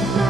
จ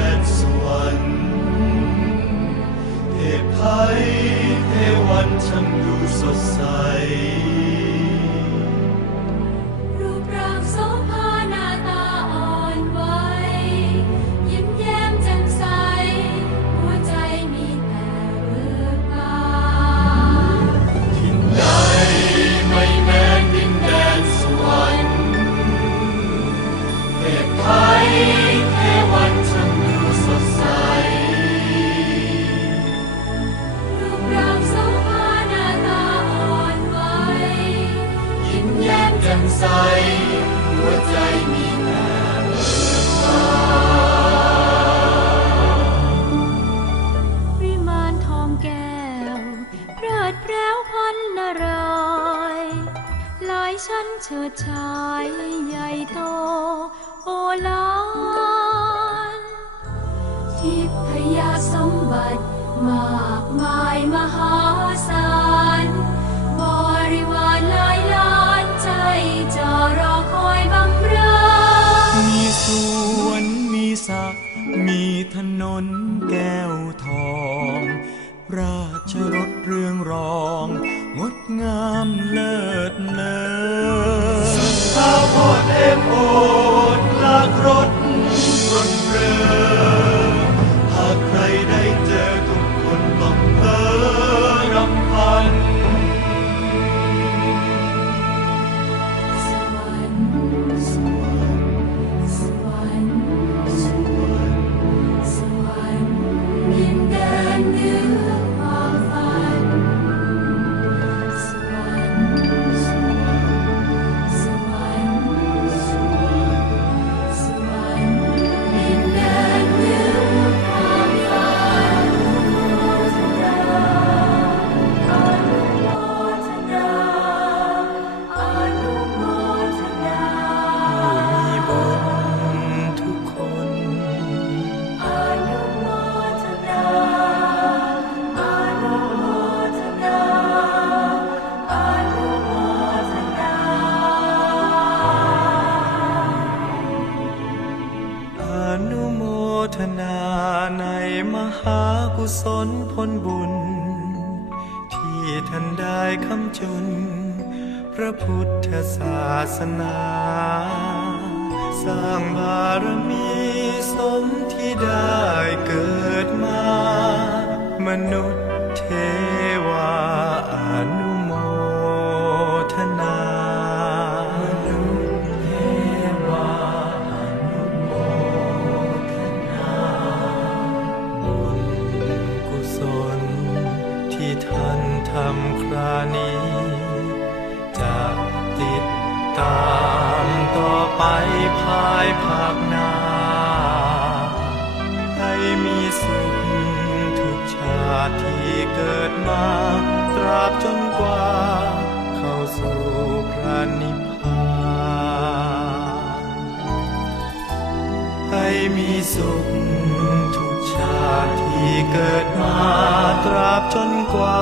society. ใสหัวใจมีแต่เบิกบานวิมานทองแก้วเพลิดเพลิวพันนรายหลายชั้นเชิดชายใหญ่โตโอลานทิพยสมบัติมากมายมหา สะมีถนนแก้วทอง ราชรถเรื่องรอง งดงามเลิศ ท่านได้คำจุน พระพุทธศาสนา สร้างบารมีสมที่ได้เกิดมา มนุษย์เทวา มีสุข ทุกชาติที่เกิดมาตราบจนกว่า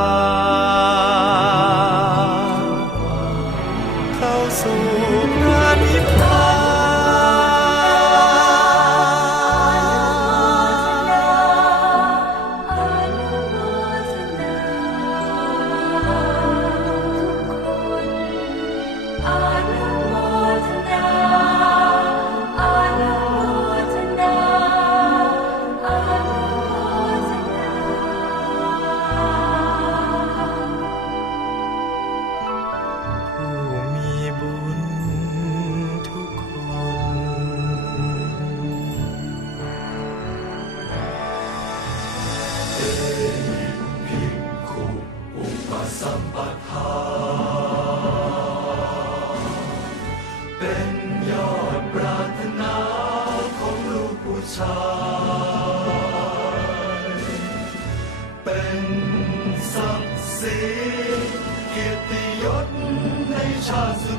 aşağısı